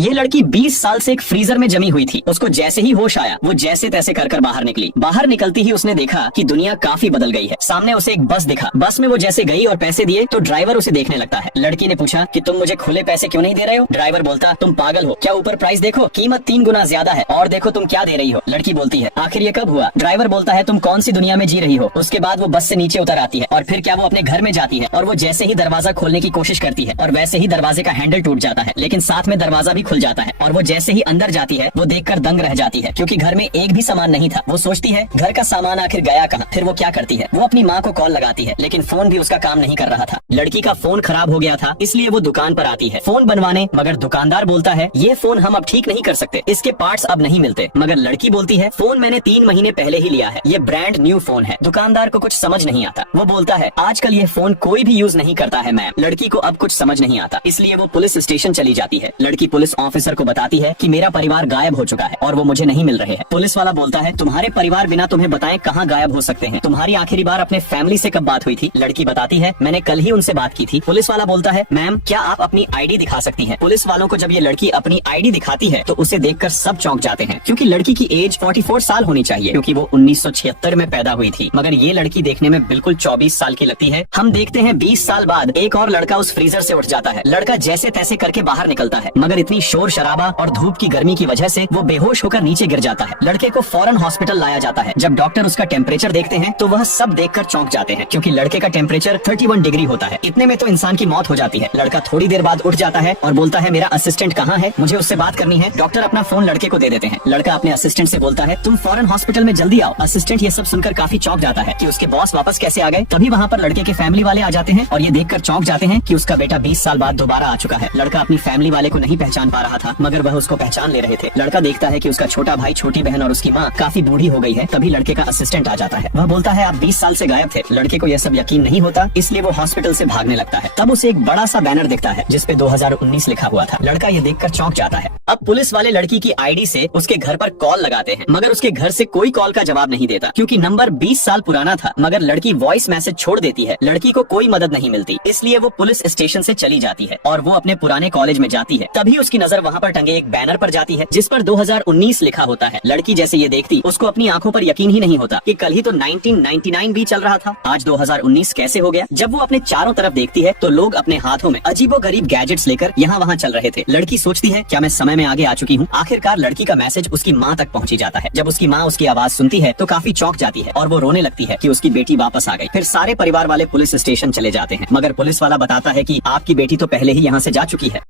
ये लड़की 20 साल से एक फ्रीजर में जमी हुई थी। उसको जैसे ही होश आया वो जैसे तैसे कर बाहर निकली। बाहर निकलती ही उसने देखा कि दुनिया काफी बदल गई है। सामने उसे एक बस दिखा। बस में वो जैसे गई और पैसे दिए तो ड्राइवर उसे देखने लगता है। लड़की ने पूछा कि तुम मुझे खुले पैसे क्यों नहीं दे रहे हो? ड्राइवर बोलता, तुम पागल हो क्या? ऊपर प्राइस देखो, कीमत 3 गुना ज्यादा है और देखो तुम क्या दे रही हो। लड़की बोलती है, आखिर ये कब हुआ? ड्राइवर बोलता है, तुम कौन सी दुनिया में जी रही हो? उसके बाद वो बस से नीचे उतर आती है और फिर क्या वो अपने घर में जाती है और वो जैसे ही दरवाजा खोलने की कोशिश करती है और वैसे ही दरवाजे का हैंडल टूट जाता है, लेकिन साथ में दरवाजा भी खुल जाता है और वो जैसे ही अंदर जाती है वो देखकर दंग रह जाती है क्योंकि घर में एक भी सामान नहीं था। वो सोचती है घर का सामान आखिर गया कहाँ? फिर वो क्या करती है, वो अपनी माँ को कॉल लगाती है लेकिन फोन भी उसका काम नहीं कर रहा था। लड़की का फोन खराब हो गया था इसलिए वो दुकान पर आती है फोन बनवाने, मगर दुकानदार बोलता है ये फोन हम अब ठीक नहीं कर सकते, इसके पार्ट्स अब नहीं मिलते। मगर लड़की बोलती है फोन मैंने 3 महीने पहले ही लिया है, ये ब्रांड न्यू फोन है। दुकानदार को कुछ समझ नहीं आता। वो बोलता है आजकल ये फोन कोई भी यूज नहीं करता है मैम। लड़की को अब कुछ समझ नहीं आता इसलिए वो पुलिस स्टेशन चली जाती है। लड़की पुलिस ऑफिसर को बताती है कि मेरा परिवार गायब हो चुका है और वो मुझे नहीं मिल रहे हैं। पुलिस वाला बोलता है तुम्हारे परिवार बिना तुम्हें बताए कहाँ गायब हो सकते हैं? तुम्हारी आखिरी बार अपने फैमिली से कब बात हुई थी? लड़की बताती है मैंने कल ही उनसे बात की थी। पुलिस वाला बोलता है मैम क्या आप अपनी आईडी दिखा सकती हैं? पुलिस वालों को जब ये लड़की अपनी आईडी दिखाती है तो उसे देखकर सब चौंक जाते हैं क्योंकि लड़की की एज 44 साल होनी चाहिए क्योंकि वो 1976 में पैदा हुई थी, मगर ये लड़की देखने में बिल्कुल 24 साल की लगती है। हम देखते हैं 20 साल बाद एक और लड़का उस फ्रीजर से उठ जाता है। लड़का जैसे तैसे करके बाहर निकलता है मगर इतनी शोर शराबा और धूप की गर्मी की वजह से वो बेहोश होकर नीचे गिर जाता है। लड़के को फौरन हॉस्पिटल लाया जाता है। जब डॉक्टर उसका टेम्परेचर देखते हैं तो वह सब देखकर चौंक जाते हैं क्योंकि लड़के का टेम्परेचर 31 डिग्री होता है। इतने में तो इंसान की मौत हो जाती है। लड़का थोड़ी देर बाद उठ जाता है और बोलता है मेरा असिस्टेंट कहाँ है, मुझे उससे बात करनी है। डॉक्टर अपना फोन लड़के को दे देते हैं। लड़का अपने असिस्टेंट से बोलता है तुम फौरन हॉस्पिटल में जल्दी आओ। असिस्टेंट ये सब सुनकर काफी चौंक जाता है कि उसके बॉस वापस कैसे आ गए। तभी वहाँ पर लड़के के फैमिली वाले आ जाते हैं और ये देखकर चौंक जाते हैं कि उसका बेटा 20 साल बाद दोबारा आ चुका है। लड़का अपनी फैमिली वाले को नहीं पहचान पा रहा था मगर वह उसको पहचान ले रहे थे। लड़का देखता है कि उसका छोटा भाई, छोटी बहन और उसकी माँ काफी बूढ़ी हो गई है। तभी लड़के का असिस्टेंट आ जाता है। वह बोलता है आप 20 साल से गायब थे। लड़के को यह सब यकीन नहीं होता इसलिए वो हॉस्पिटल से भागने लगता है। तब उसे एक बड़ा सा बैनर दिखता है जिसपे 2019 लिखा हुआ था। लड़का ये देखकर चौंक जाता है। अब पुलिस वाले लड़की की आईडी से उसके घर पर कॉल लगाते हैं मगर उसके घर से कोई कॉल का जवाब नहीं देता क्योंकि नंबर 20 साल पुराना था। मगर लड़की वॉइस मैसेज छोड़ देती है। लड़की को कोई मदद नहीं मिलती इसलिए वो पुलिस स्टेशन से चली जाती है और वो अपने पुराने कॉलेज में जाती है। तभी उसकी नजर वहाँ पर टंगे एक बैनर पर जाती है जिस पर 2019 लिखा होता है। लड़की जैसे ये देखती उसको अपनी आंखों पर यकीन ही नहीं होता कि कल ही तो 1999 भी चल रहा था, आज 2019 कैसे हो गया। जब वो अपने चारों तरफ देखती है तो लोग अपने हाथों में अजीबोगरीब गैजेट्स लेकर यहाँ वहाँ चल रहे थे। लड़की सोचती है क्या मैं समय में आगे आ चुकी हूँ? आखिरकार लड़की का मैसेज उसकी माँ तक पहुँची जाता है। जब उसकी माँ उसकी आवाज सुनती है तो काफी चौंक जाती है और वो रोने लगती है कि उसकी बेटी वापस आ गई। फिर सारे परिवार वाले पुलिस स्टेशन चले जाते हैं मगर पुलिस वाला बताता है कि आपकी बेटी तो पहले ही यहाँ से जा चुकी है।